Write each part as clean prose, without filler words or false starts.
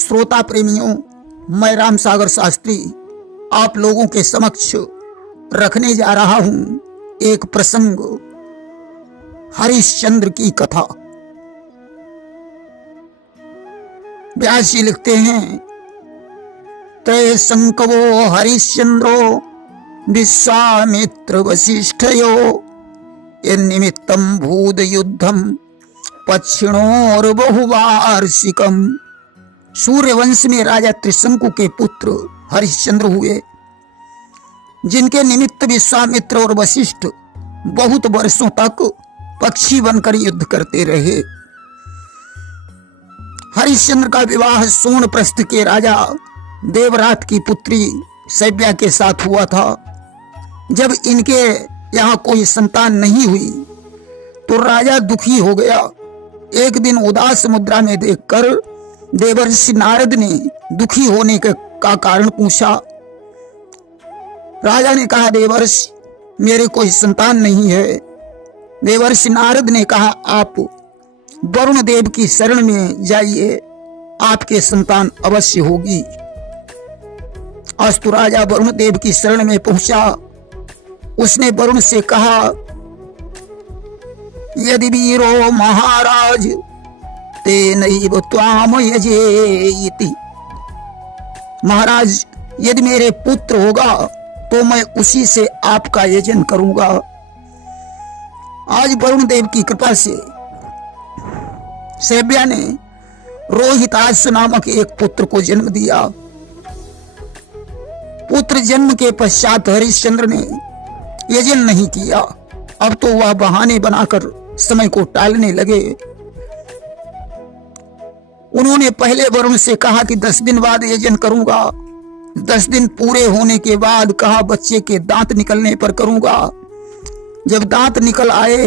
श्रोता प्रेमियों, मैं राम सागर शास्त्री आप लोगों के समक्ष रखने जा रहा हूं एक प्रसंग, हरिश्चंद्र की कथा। व्यास जी लिखते हैं, त्रय संकवो हरिश्चंद्रो विश्वामित्र वसिष्ठयो यन्निमित्तं भूद युद्धम पक्षिणोर बहुवार्षिकम। सूर्यवंश में राजा त्रिशंकु के पुत्र हरिश्चंद्र हुए, जिनके निमित्त विश्वामित्र और वशिष्ठ बहुत वर्षों तक पक्षी बनकर युद्ध करते रहे। हरिश्चंद्र का विवाह सोनप्रस्थ के राजा देवरात की पुत्री सैव्या के साथ हुआ था। जब इनके यहाँ कोई संतान नहीं हुई तो राजा दुखी हो गया। एक दिन उदास मुद्रा में देखकर देवर्षि नारद ने दुखी होने का कारण पूछा। राजा ने कहा, देवर्षि मेरे कोई संतान नहीं है। देवर्षि नारद ने कहा, आप वरुण देव की शरण में जाइए, आपके संतान अवश्य होगी। अस्तु राजा वरुण देव की शरण में पहुंचा। उसने वरुण से कहा, यदि वीरो महाराज तेनैव त्वाम यजेयति। महाराज, यदि मेरे पुत्र होगा तो मैं उसी से आपका यजन करूंगा। आज वरुण देव की कृपा से सैव्या ने रोहिताश नामक एक पुत्र को जन्म दिया। पुत्र जन्म के पश्चात हरिश्चंद्र ने यजन नहीं किया। अब तो वह बहाने बनाकर समय को टालने लगे। उन्होंने पहले वरुण से कहा कि 10 दिन बाद यजन करूंगा। 10 दिन पूरे होने के बाद कहा बच्चे के दांत निकलने पर करूंगा। जब दांत निकल आए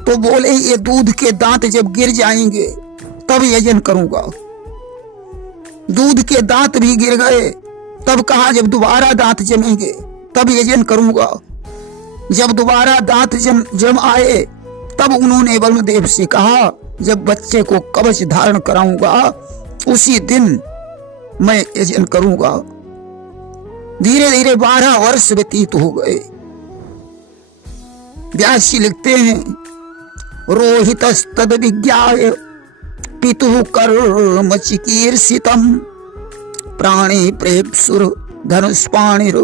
तो बोले ये दूध के दांत जब गिर जाएंगे तब यजन करूंगा। दूध के दांत भी गिर गए। तब कहा जब दोबारा दांत जमेंगे तब यजन करूंगा। जब दोबारा दांत जम आए तब उन्होंने वरुण देव से कहा जब बच्चे को कवच धारण कराऊंगा उसी दिन मैं यजन करूंगा। धीरे धीरे 12 वर्ष व्यतीत हो गए। व्यास जी लिखते हैं, रोहितस्तद विज्ञाय पितुः कर्म चिकीर्षितम् प्राणे प्रेप्सुर धनुष्पाणिर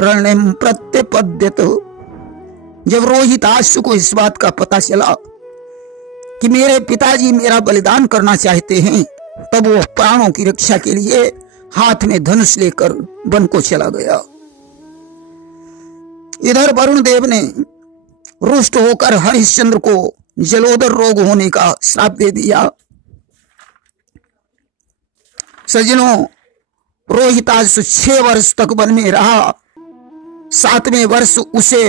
रणिम प्रत्यपद्यत। जब रोहिताश्व को इस बात का पता चला कि मेरे पिताजी मेरा बलिदान करना चाहते हैं, तब वो प्राणों की रक्षा के लिए हाथ में धनुष लेकर वन को चला गया। इधर वरुण देव ने रुष्ट होकर हरिश्चंद्र को जलोदर रोग होने का श्राप दे दिया। सज्जनों, रोहिताश्व 6 वर्ष तक वन में रहा। 7वें वर्ष उसे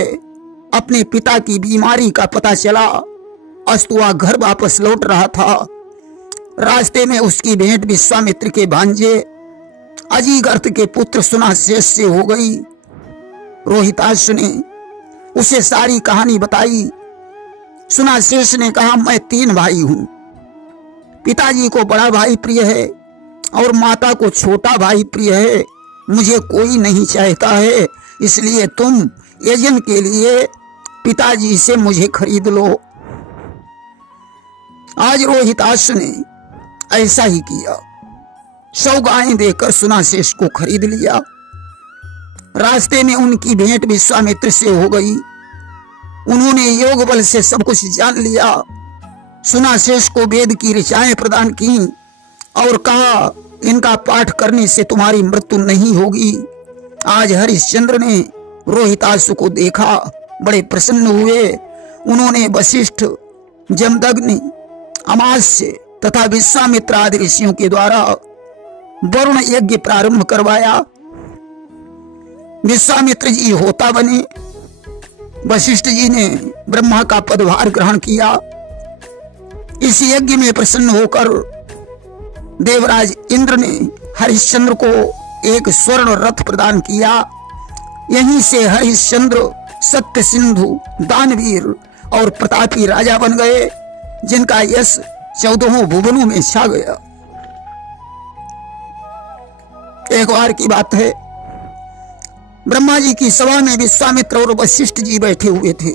अपने पिता की बीमारी का पता चला। अस्तु वह घर वापस लौट रहा था। रास्ते में उसकी भेंट विश्वामित्र के भांजे अजीगर्त के पुत्र सुनाशेष से हो गई। रोहिताश्व ने उसे सारी कहानी बताई। सुनाशेष ने कहा, मैं 3 भाई हूं। पिताजी को बड़ा भाई प्रिय है और माता को छोटा भाई प्रिय है। मुझे कोई नहीं चाहता है, इसलिए तुम यजन के लिए पिताजी से मुझे खरीद लो। आज रोहिताश्व ने ऐसा ही किया। 100 गायें देकर सुनाशेष को खरीद लिया। रास्ते में उनकी भेंट विश्वामित्र से हो गई। उन्होंने योग बल से सब कुछ जान लिया। सुनाशेष को वेद की ऋचाएं प्रदान की और कहा, इनका पाठ करने से तुम्हारी मृत्यु नहीं होगी। आज हरिश्चंद्र ने रोहिताश्व को देखा, बड़े प्रसन्न हुए। उन्होंने वशिष्ठ, जमदग्नि, अमास्य तथा विश्वामित्र आदि ऋषियों के द्वारा वरुण यज्ञ प्रारंभ करवाया। विश्वामित्र जी होता बने। वशिष्ठ जी ने ब्रह्मा का पदभार ग्रहण किया। इस यज्ञ में प्रसन्न होकर देवराज इंद्र ने हरिश्चंद्र को एक स्वर्ण रथ प्रदान किया। यहीं से हरिश्चंद्र सत्य सिंधु, दानवीर और प्रतापी राजा बन गए, जिनका यश 14 भुवनों में छा गया। एक बार की बात है, ब्रह्मा जी की सभा में विश्वामित्र और वशिष्ठ जी बैठे हुए थे।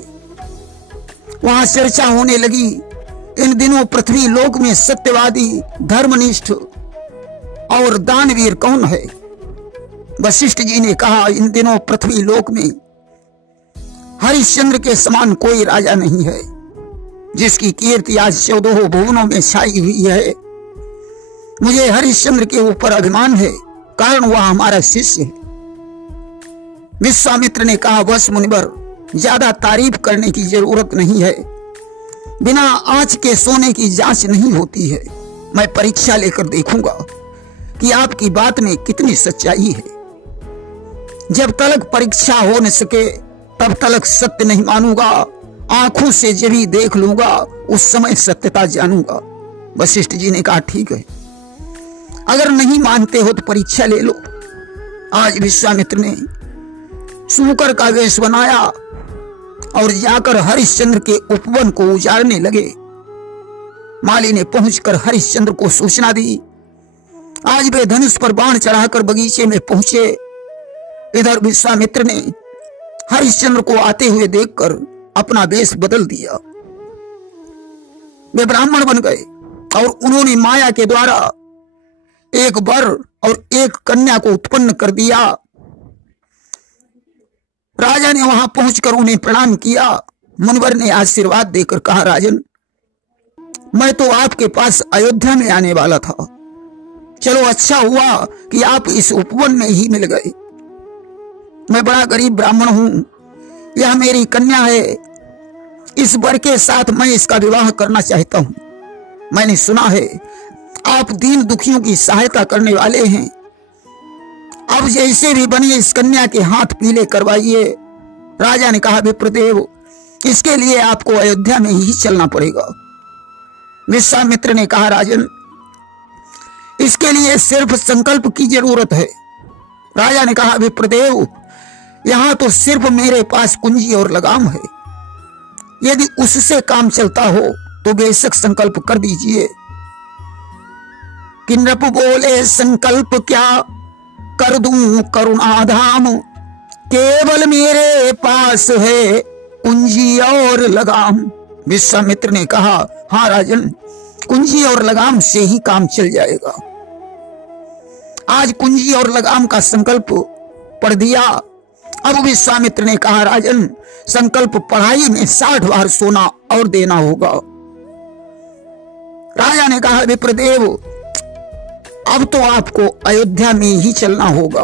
वहां चर्चा होने लगी, इन दिनों पृथ्वी लोक में सत्यवादी, धर्मनिष्ठ और दानवीर कौन है? वशिष्ठ जी ने कहा, इन दिनों पृथ्वी लोक में हरिश्चंद्र के समान कोई राजा नहीं है, जिसकी कीर्ति आज 14 भुवनों में छाई हुई है। मुझे हरिश्चंद्र के ऊपर अभिमान है, कारण वह हमारा शिष्य है। विश्वामित्र ने कहा, बस मुनिवर, ज्यादा तारीफ करने की जरूरत नहीं है। बिना आंच के सोने की जांच नहीं होती है। मैं परीक्षा लेकर देखूंगा कि आपकी बात में कितनी सच्चाई है। जब तक परीक्षा हो न सके तब तक सत्य नहीं मानूंगा। आंखों से जब ही देख लूंगा उस समय सत्यता जानूंगा। वशिष्ठ जी ने कहा, ठीक है, अगर नहीं मानते हो तो परीक्षा ले लो। आज विश्वामित्र ने सूकर का वेश बनाया और जाकर हरिश्चंद्र के उपवन को उजाड़ने लगे। माली ने पहुंचकर हरिश्चंद्र को सूचना दी। आज वे धनुष पर बाण चढ़ाकर बगीचे में पहुंचे। इधर विश्वामित्र ने हरिश्चंद्र को आते हुए देखकर अपना वेश बदल दिया। वे ब्राह्मण बन गए और उन्होंने माया के द्वारा एक वर और एक कन्या को उत्पन्न कर दिया। राजा ने वहां पहुंचकर उन्हें प्रणाम किया। मुनिवर ने आशीर्वाद देकर कहा, राजन, मैं तो आपके पास अयोध्या में आने वाला था। चलो अच्छा हुआ कि आप इस उपवन में ही मिल गए। मैं बड़ा गरीब ब्राह्मण हूं, यह मेरी कन्या है। इस वर के साथ मैं इसका विवाह करना चाहता हूं। मैंने सुना है आप दीन दुखियों की सहायता करने वाले हैं। अब जैसे भी बने इस कन्या के हाथ पीले करवाइए। राजा ने कहा, विप्रदेव, इसके लिए आपको अयोध्या में ही चलना पड़ेगा। विश्वामित्र ने कहा, राजन, इसके लिए सिर्फ संकल्प की जरूरत है। राजा ने कहा, विप्रदेव, यहां तो सिर्फ मेरे पास कुंजी और लगाम है। यदि उससे काम चलता हो तो बेशक संकल्प कर दीजिए। कि नृप बोले, संकल्प क्या कर दूं करुणाधाम, केवल मेरे पास है कुंजी और लगाम। विश्वामित्र ने कहा, हाँ राजन, कुंजी और लगाम से ही काम चल जाएगा। आज कुंजी और लगाम का संकल्प पढ़ दिया। अब विश्वामित्र ने कहा, राजन, संकल्प पढ़ाई में 60 बार सोना और देना होगा। राजा ने कहा, विप्रदेव, अब तो आपको अयोध्या में ही चलना होगा।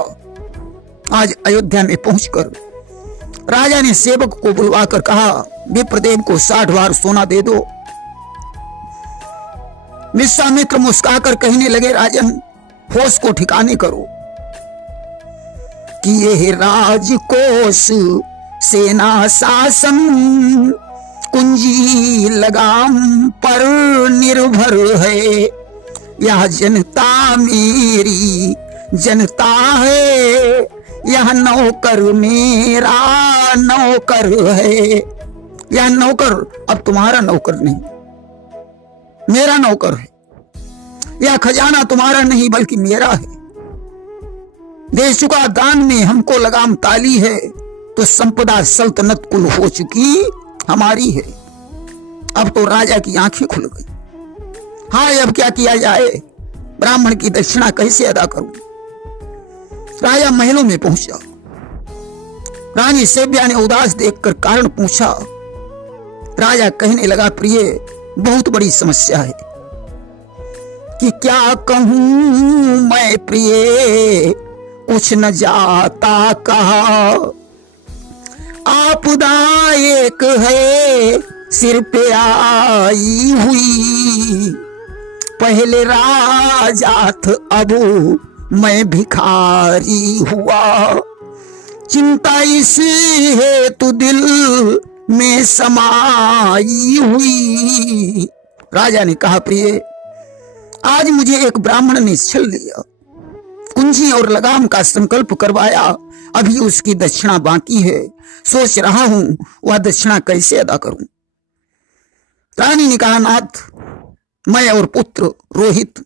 आज अयोध्या में पहुंचकर राजा ने सेवक को बुलवाकर कहा, विप्रदेव को 60 बार सोना दे दो। विश्वामित्र मुस्कुराकर कहने लगे, राजन, होश को ठिकाने करो कि यह राजकोष, सेना, शासन, कुंजी लगाम पर निर्भर है। यह जनता मेरी जनता है, यह नौकर मेरा नौकर है। यह नौकर अब तुम्हारा नौकर नहीं, मेरा नौकर है। यह खजाना तुम्हारा नहीं बल्कि मेरा है। दे चुका दान में हमको लगाम ताली है, तो संपदा सल्तनत कुल हो चुकी हमारी है। अब तो राजा की आंखें खुल गई। हाँ, अब क्या किया जाए? ब्राह्मण की दक्षिणा कैसे अदा करूं? राजा महलों में पहुंचा। रानी सेव्या ने उदास देखकर कारण पूछा। राजा कहने लगा, प्रिय, बहुत बड़ी समस्या है। कि क्या कहूं मैं प्रिय, कुछ न जाता कहा। आपदा एक है सिर पे आई हुई, पहले राजा था अब मैं भिखारी हुआ। चिंता इसी है तो दिल में समाई हुई। राजा ने कहा, प्रिय, आज मुझे एक ब्राह्मण ने छल लिया, कुंजी और लगाम का संकल्प करवाया। अभी उसकी दक्षिणा बाकी है। सोच रहा हूं वह दक्षिणा कैसे अदा करूं। रानी ने कहा, नाथ, मैं और पुत्र रोहित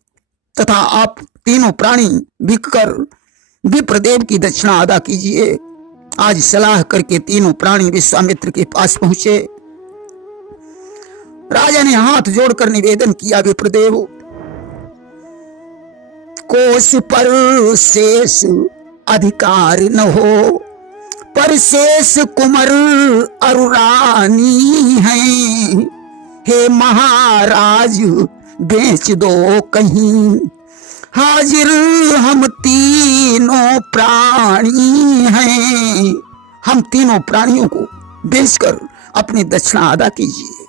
तथा आप तीनों प्राणी बिककर विप्रदेव की दक्षिणा अदा कीजिए। आज सलाह करके तीनों प्राणी विश्वामित्र के पास पहुंचे। राजा ने हाथ जोड़कर निवेदन किया, विप्रदेव, कोष पर शेष अधिकार न हो, पर शेष कुंवर अरुरानी हैं। हे महाराज, बेच दो कहीं, हाजिर हम तीनों प्राणी हैं। हम तीनों प्राणियों को बेचकर अपनी दक्षिणा अदा कीजिए।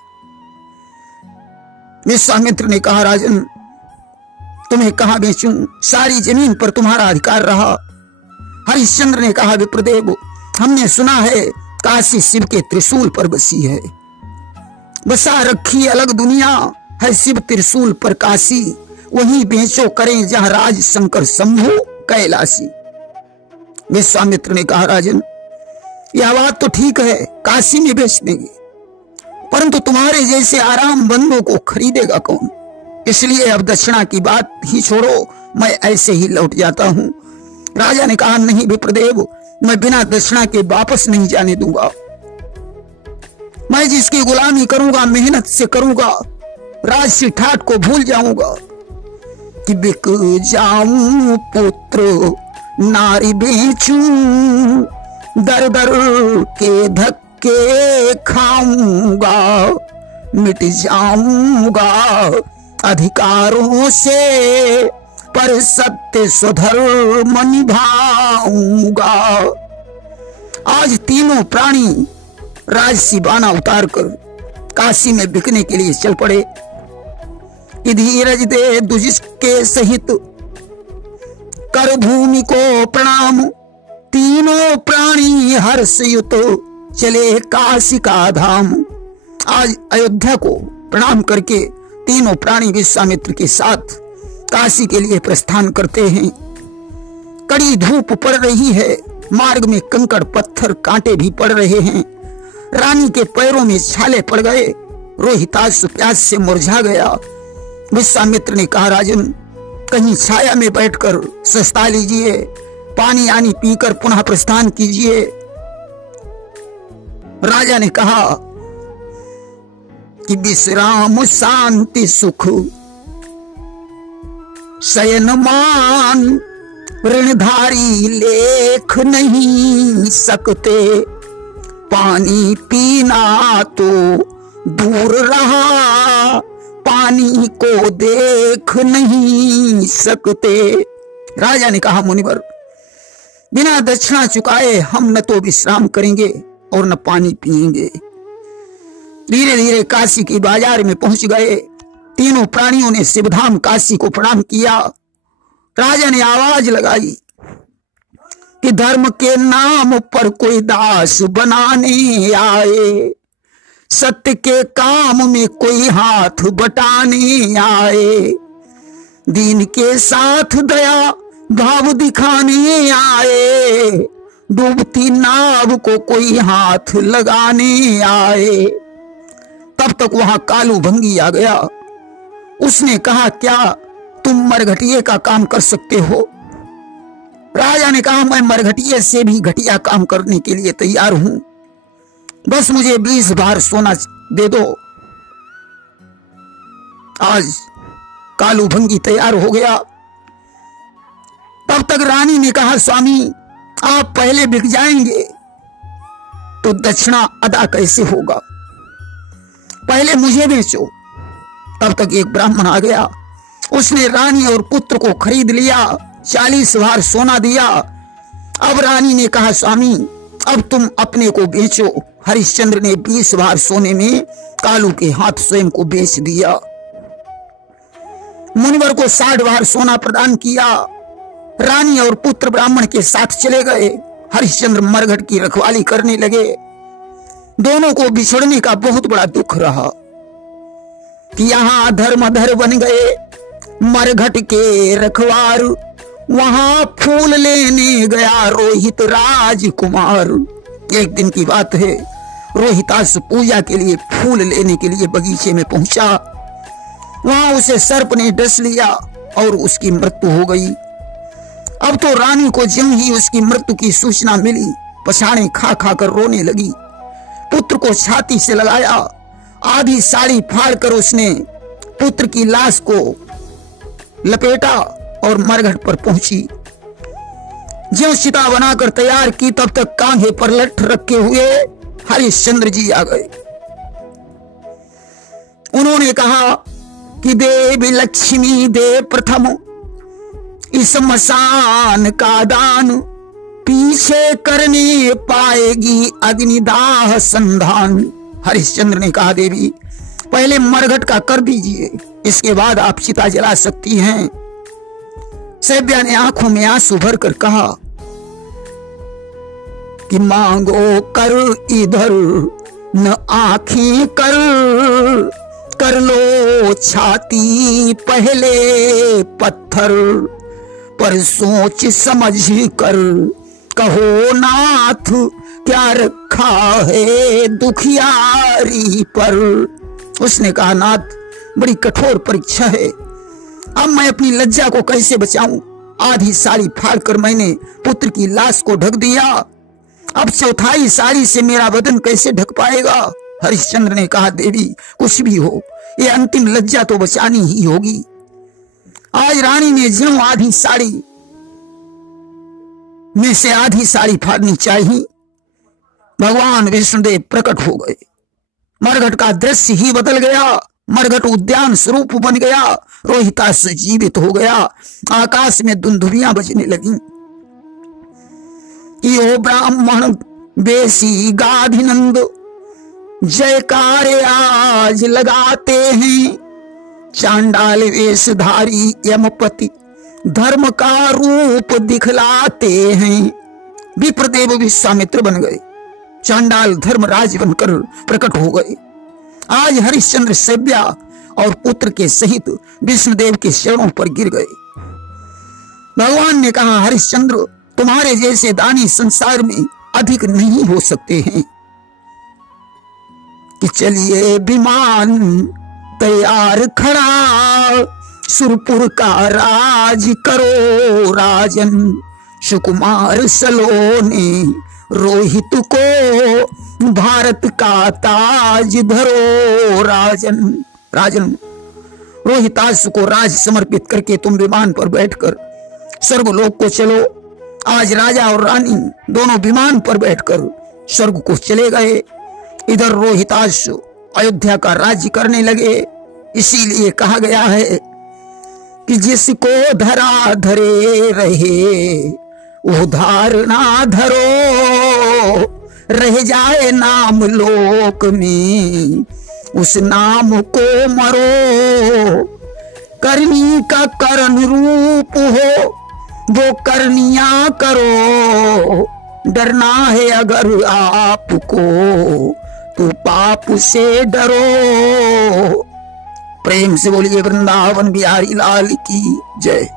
विश्वामित्र ने कहा, राजन, तुम्हें कहां बेचूं? सारी जमीन पर तुम्हारा अधिकार रहा। हरिश्चंद्र ने कहा, विप्रदेव, हमने सुना है काशी शिव के त्रिशूल पर बसी है। बसा रखी अलग दुनिया है शिव त्रिशूल पर काशी, वहीं बेचो करें जहां राज शंकर शंभु कैलाशी। विश्वामित्र ने कहा, राजन, यह बात तो ठीक है, काशी में बेच देंगे, परंतु तुम्हारे जैसे आराम बंदों को खरीदेगा कौन? इसलिए अब दक्षिणा की बात ही छोड़ो, मैं ऐसे ही लौट जाता हूं। राजा ने कहा, नहीं विप्रदेव, मैं बिना दक्षिणा के वापस नहीं जाने दूंगा। मैं जिसकी गुलामी करूंगा, मेहनत से करूंगा, राजसी ठाट को भूल जाऊंगा। कि बिक जाऊं पुत्र नारी बेचूं, दर दर के धक्के खाऊंगा, मिट जाऊंगा अधिकारों से, पर सत्य स्वधर्म निभाऊंगा। आज तीनों प्राणी राजसी बाना उतारकर काशी में बिकने के लिए चल पड़े। कि धीरज दे दुजिस के सहित कर भूमि को प्रणाम, तीनों प्राणी हर्षयुत चले काशी का धाम। आज अयोध्या को प्रणाम करके तीनों प्राणी विश्वामित्र के साथ काशी के लिए प्रस्थान करते हैं। कड़ी धूप पड़ रही है, मार्ग में कंकड़ पत्थर कांटे भी पड़ रहे हैं। रानी के पैरों में छाले पड़ गए, रोहिताश्व प्यास से मुरझा गया। विश्वामित्र ने कहा, राजन, कहीं छाया में बैठकर सस्ता लीजिए, पानी आनी पीकर पुनः प्रस्थान कीजिए। राजा ने कहा कि विश्राम शांति सुख शयन मान, ऋणधारी लेख नहीं सकते, पानी पीना तो दूर रहा, पानी को देख नहीं सकते। राजा ने कहा, मुनिवर, बिना दक्षिणा चुकाए हम न तो विश्राम करेंगे और न पानी पिएंगे। धीरे धीरे काशी की बाजार में पहुंच गए। तीनों प्राणियों ने शिवधाम काशी को प्रणाम किया। राजा ने आवाज लगाई कि धर्म के नाम पर कोई दास बनाने आए, सत्य के काम में कोई हाथ बटाने आए, दीन के साथ दया भाव दिखाने आए, डूबती नाव को कोई हाथ लगाने आए। तब तक वहां कालू भंगी आ गया। उसने कहा, क्या तुम मरघटिये का काम कर सकते हो? राजा ने कहा, मैं मरघटिये से भी घटिया काम करने के लिए तैयार हूं, बस मुझे 20 भार सोना दे दो। आज कालू भंगी तैयार हो गया। तब तक रानी ने कहा, स्वामी, आप पहले बिक जाएंगे तो दक्षिणा अदा कैसे होगा? पहले मुझे बेचो। तब तक एक ब्राह्मण आ गया। उसने रानी और पुत्र को खरीद लिया, 40 भार सोना दिया। अब रानी ने कहा, स्वामी, अब तुम अपने को बेचो। हरिश्चंद्र ने 20 भार सोने में कालू के हाथ स्वयं को बेच दिया। मुनिवर को 60 भार सोना प्रदान किया। रानी और पुत्र ब्राह्मण के साथ चले गए। हरिश्चंद्र मरघट की रखवाली करने लगे। दोनों को बिछड़ने का बहुत बड़ा दुख रहा कि यहाँ धर्मधर बन गए मरघट के रखवार, वहां फूल लेने गया रोहित राजकुमार। एक दिन की बात है, रोहिताश्व पूजा के लिए फूल लेने के लिए बगीचे में पहुंचा। वहां उसे सर्प ने डस लिया और उसकी मृत्यु हो गई। अब तो रानी को ज्यों ही उसकी मृत्यु की सूचना मिली, पछाड़े खा खा कर रोने लगी। पुत्र को छाती से लगाया, आधी साड़ी फाड़कर उसने पुत्र की लाश को लपेटा और मरघट पर पहुंची। ज्यों चिता बनाकर तैयार की, तब तक कांधे पर लठ रखे हुए हरिश्चंद्र जी आ गए। उन्होंने कहा कि देवी लक्ष्मी दे प्रथम इस मसान का दान, पीछे करने पाएगी अग्निदाह संधान। हरिश्चंद्र ने कहा देवी पहले मरघट का कर दीजिए, इसके बाद आप चिता जला सकती हैं। सैब्या ने आंखों में आंसू भरकर कहा कि मांगो कर इधर न आंखें कर लो छाती पहले पत्थर, पर सोच समझ कर कहो नाथ क्या रखा है दुखियारी पर। उसने कहा नाथ बड़ी कठोर परीक्षा है, अब मैं अपनी लज्जा को कैसे बचाऊं। आधी साड़ी फाड़कर मैंने पुत्र की लाश को ढक दिया, अब चौथाई साड़ी से मेरा बदन कैसे ढक पाएगा। हरिश्चंद्र ने कहा देवी कुछ भी हो, ये अंतिम लज्जा तो बचानी ही होगी। आज रानी ने ज्यों आधी साड़ी में से आधी साड़ी फाड़नी चाहिए, भगवान विष्णुदेव प्रकट हो गए। मरघट का दृश्य ही बदल गया, मरघट उद्यान स्वरूप बन गया, रोहितास जीवित हो गया। आकाश में दुंदुभियां बजने लगी। यो ब्राह्मण बेसी गाधिनंद जयकारे आज लगाते हैं, चांडाल वेशधारी यमपति धर्म का रूप दिखलाते हैं। विप्रदेव विश्वामित्र बन गए, चांडाल धर्मराज बनकर प्रकट हो गए। आज हरिश्चंद्र सैब्या और पुत्र के सहित विष्णुदेव के चरणों पर गिर गए। भगवान ने कहा हरिश्चंद्र तुम्हारे जैसे दानी संसार में अधिक नहीं हो सकते हैं, कि चलिए विमान तैयार खड़ा, सुरपुर का राज करो राजन, सुकुमार सलोने रोहित को भारत का ताज धरो राजन। राजन रोहितास को राज समर्पित करके तुम विमान पर बैठकर स्वर्गलोक को चलो। आज राजा और रानी दोनों विमान पर बैठकर स्वर्ग को चले गए। इधर रोहितास अयोध्या का राज्य करने लगे। इसीलिए कहा गया है कि जिसको धरा धरे रहे वो धारणा धरो, रह जाए नाम लोक में उस नाम को मरो। करनी का करण रूप हो वो करनिया करो, डरना है अगर आपको तो पाप से डरो। प्रेम से बोलिए वृंदावन बिहारी लाल की जय।